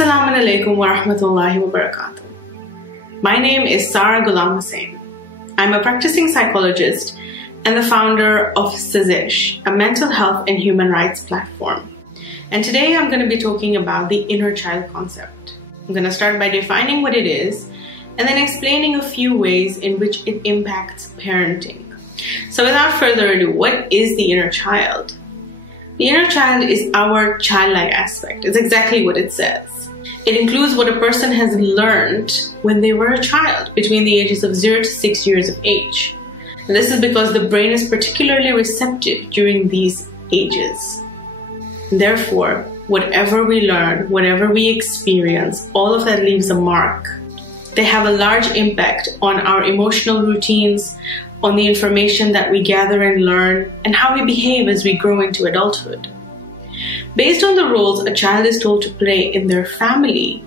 Assalamu alaikum wa rahmatullahi wa barakatuh. My name is Gulamhusein. I'm a practicing psychologist and the founder of Tsazesh, a mental health and human rights platform. And today I'm going to be talking about the inner child concept. I'm going to start by defining what it is and then explaining a few ways in which it impacts parenting. So without further ado, what is the inner child? The inner child is our childlike aspect. It's exactly what it says. It includes what a person has learned when they were a child, between the ages of 0 to 6 years of age. And this is because the brain is particularly receptive during these ages. Therefore, whatever we learn, whatever we experience, all of that leaves a mark. They have a large impact on our emotional routines, on the information that we gather and learn, and how we behave as we grow into adulthood. Based on the roles a child is told to play in their family,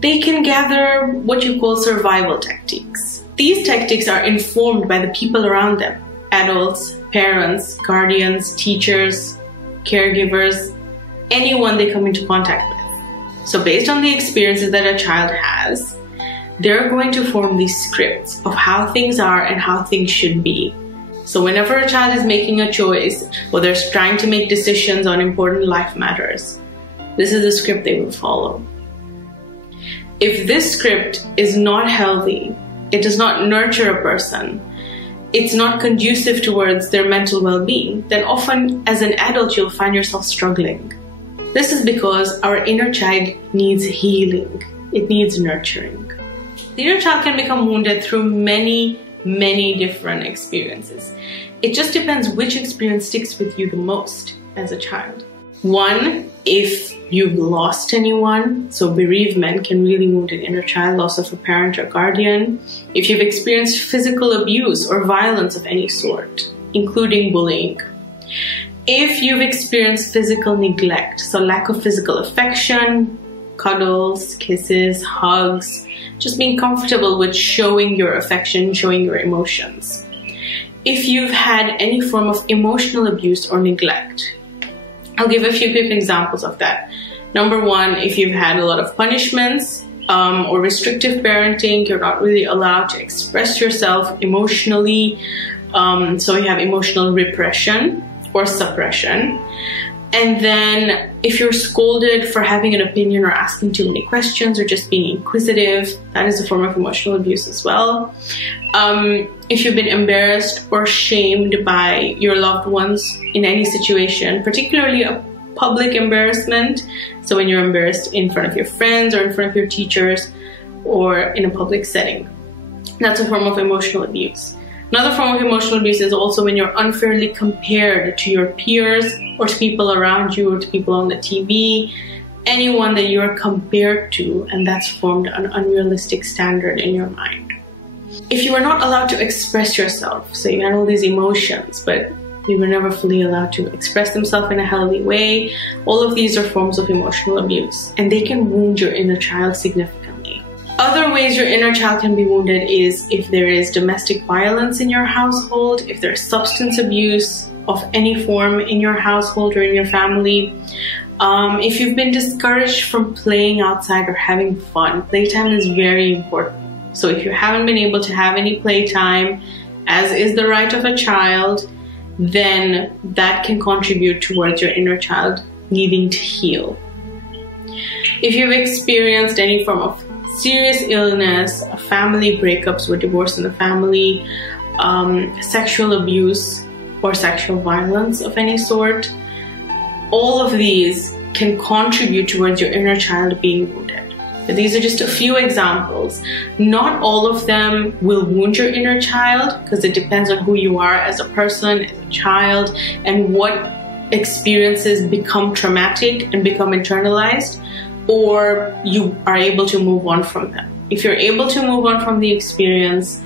they can gather what you call survival tactics. These tactics are informed by the people around them: adults, parents, guardians, teachers, caregivers, anyone they come into contact with. So based on the experiences that a child has, they're going to form these scripts of how things are and how things should be. So whenever a child is making a choice or they're trying to make decisions on important life matters, this is the script they will follow. If this script is not healthy, it does not nurture a person, it's not conducive towards their mental well-being, then often as an adult you'll find yourself struggling. This is because our inner child needs healing. It needs nurturing. The inner child can become wounded through many different experiences. It just depends which experience sticks with you the most as a child. One, if you've lost anyone, so bereavement can really wound an inner child, loss of a parent or guardian. If you've experienced physical abuse or violence of any sort, including bullying. If you've experienced physical neglect, so lack of physical affection, cuddles, kisses, hugs, just being comfortable with showing your affection, showing your emotions. If you've had any form of emotional abuse or neglect, I'll give a few quick examples of that. Number one, if you've had a lot of punishments or restrictive parenting, you're not really allowed to express yourself emotionally, so you have emotional repression or suppression. And then if you're scolded for having an opinion or asking too many questions or just being inquisitive, that is a form of emotional abuse as well. If you've been embarrassed or shamed by your loved ones in any situation, particularly a public embarrassment, so when you're embarrassed in front of your friends or in front of your teachers or in a public setting, that's a form of emotional abuse. Another form of emotional abuse is also when you're unfairly compared to your peers or to people around you or to people on the TV, anyone that you're compared to, and that's formed an unrealistic standard in your mind. If you were not allowed to express yourself, so you had all these emotions, but you were never fully allowed to express themselves in a healthy way, all of these are forms of emotional abuse, and they can wound your inner child significantly. Other ways your inner child can be wounded is if there is domestic violence in your household, if there's substance abuse of any form in your household or in your family, if you've been discouraged from playing outside or having fun. Playtime is very important. So if you haven't been able to have any playtime, as is the right of a child, then that can contribute towards your inner child needing to heal. If you've experienced any form of serious illness, family breakups or divorce in the family, sexual abuse or sexual violence of any sort, all of these can contribute towards your inner child being wounded. But these are just a few examples. Not all of them will wound your inner child because it depends on who you are as a person, as a child, and what experiences become traumatic and become internalized, or you are able to move on from them. If you're able to move on from the experience,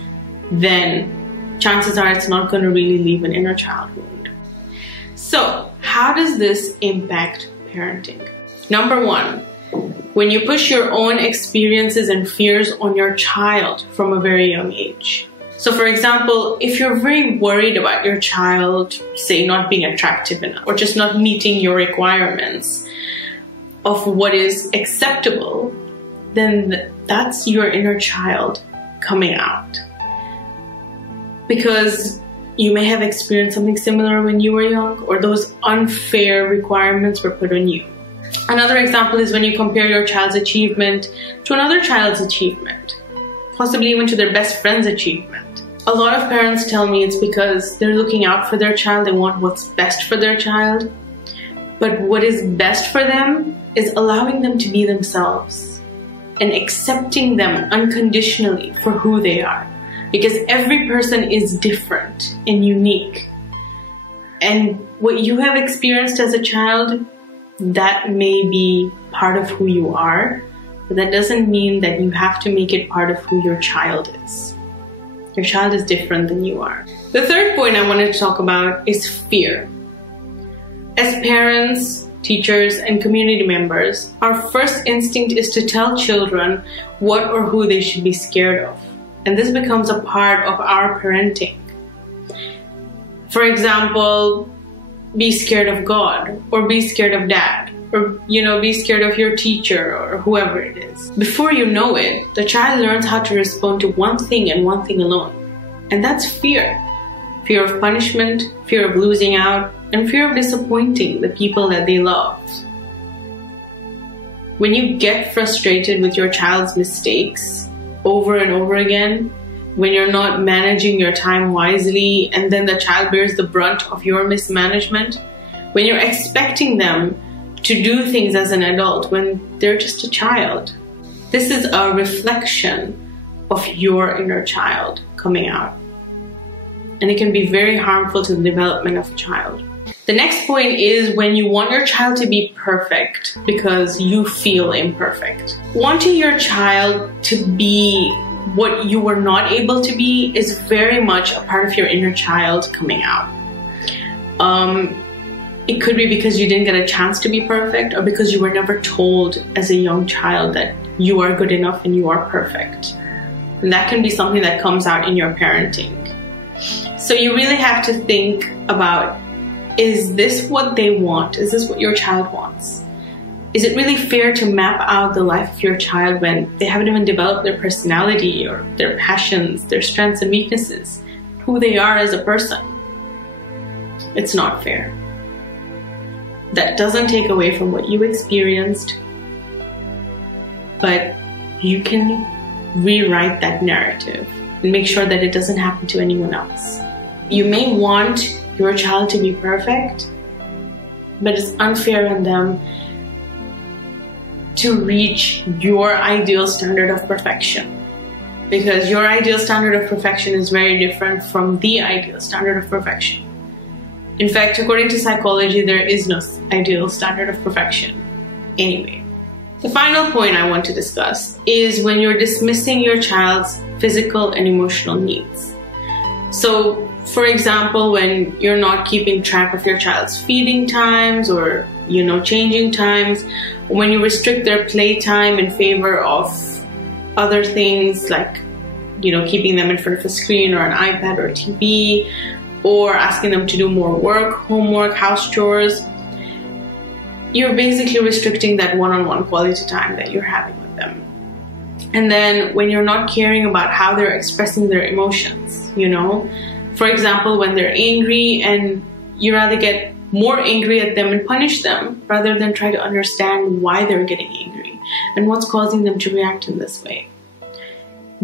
then chances are it's not going to really leave an inner child wound. So, how does this impact parenting? Number one, when you push your own experiences and fears on your child from a very young age. So for example, if you're very worried about your child, say not being attractive enough or just not meeting your requirements, of what is acceptable, then that's your inner child coming out. Because you may have experienced something similar when you were young, or those unfair requirements were put on you. Another example is when you compare your child's achievement to another child's achievement, possibly even to their best friend's achievement. A lot of parents tell me it's because they're looking out for their child, they want what's best for their child. But what is best for them is allowing them to be themselves and accepting them unconditionally for who they are. Because every person is different and unique. And what you have experienced as a child, that may be part of who you are, but that doesn't mean that you have to make it part of who your child is. Your child is different than you are. The third point I wanted to talk about is fear. As parents, teachers, and community members, our first instinct is to tell children what or who they should be scared of. And this becomes a part of our parenting. For example, be scared of God, or be scared of dad, or be scared of your teacher or whoever it is. Before you know it, the child learns how to respond to one thing and one thing alone. And that's fear. Fear of punishment, fear of losing out, and fear of disappointing the people that they love. When you get frustrated with your child's mistakes over and over again, when you're not managing your time wisely, and then the child bears the brunt of your mismanagement, when you're expecting them to do things as an adult when they're just a child. This is a reflection of your inner child coming out. And it can be very harmful to the development of a child. The next point is when you want your child to be perfect because you feel imperfect. Wanting your child to be what you were not able to be is very much a part of your inner child coming out. It could be because you didn't get a chance to be perfect, or because you were never told as a young child that you are good enough and you are perfect. And that can be something that comes out in your parenting. So you really have to think about, is this what they want? Is this what your child wants? Is it really fair to map out the life of your child when they haven't even developed their personality or their passions, their strengths and weaknesses, who they are as a person? It's not fair. That doesn't take away from what you experienced, but you can rewrite that narrative and make sure that it doesn't happen to anyone else. You may want your child to be perfect, but it's unfair on them to reach your ideal standard of perfection, because your ideal standard of perfection is very different from the ideal standard of perfection. In fact, according to psychology, there is no ideal standard of perfection anyway. The final point I want to discuss is when you're dismissing your child's physical and emotional needs. So, for example, when you're not keeping track of your child's feeding times or, changing times, when you restrict their playtime in favor of other things like, keeping them in front of a screen or an iPad or TV, or asking them to do more work, homework, house chores, you're basically restricting that one-on-one quality time that you're having with them. And then when you're not caring about how they're expressing their emotions, for example, when they're angry and you rather get more angry at them and punish them rather than try to understand why they're getting angry and what's causing them to react in this way.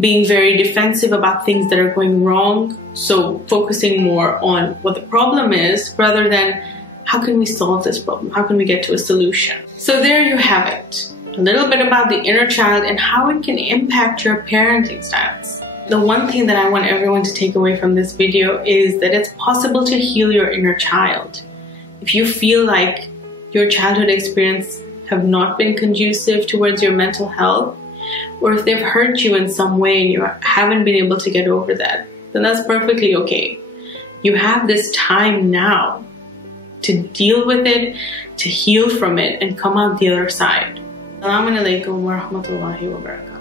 Being very defensive about things that are going wrong, so focusing more on what the problem is rather than how can we solve this problem? How can we get to a solution? So there you have it. A little bit about the inner child and how it can impact your parenting styles. The one thing that I want everyone to take away from this video is that it's possible to heal your inner child. If you feel like your childhood experience have not been conducive towards your mental health, or if they've hurt you in some way and you haven't been able to get over that, then that's perfectly okay. You have this time now to deal with it, to heal from it, and come out the other side. Assalamu alaikum wa rahmatullahi wa barakatuh.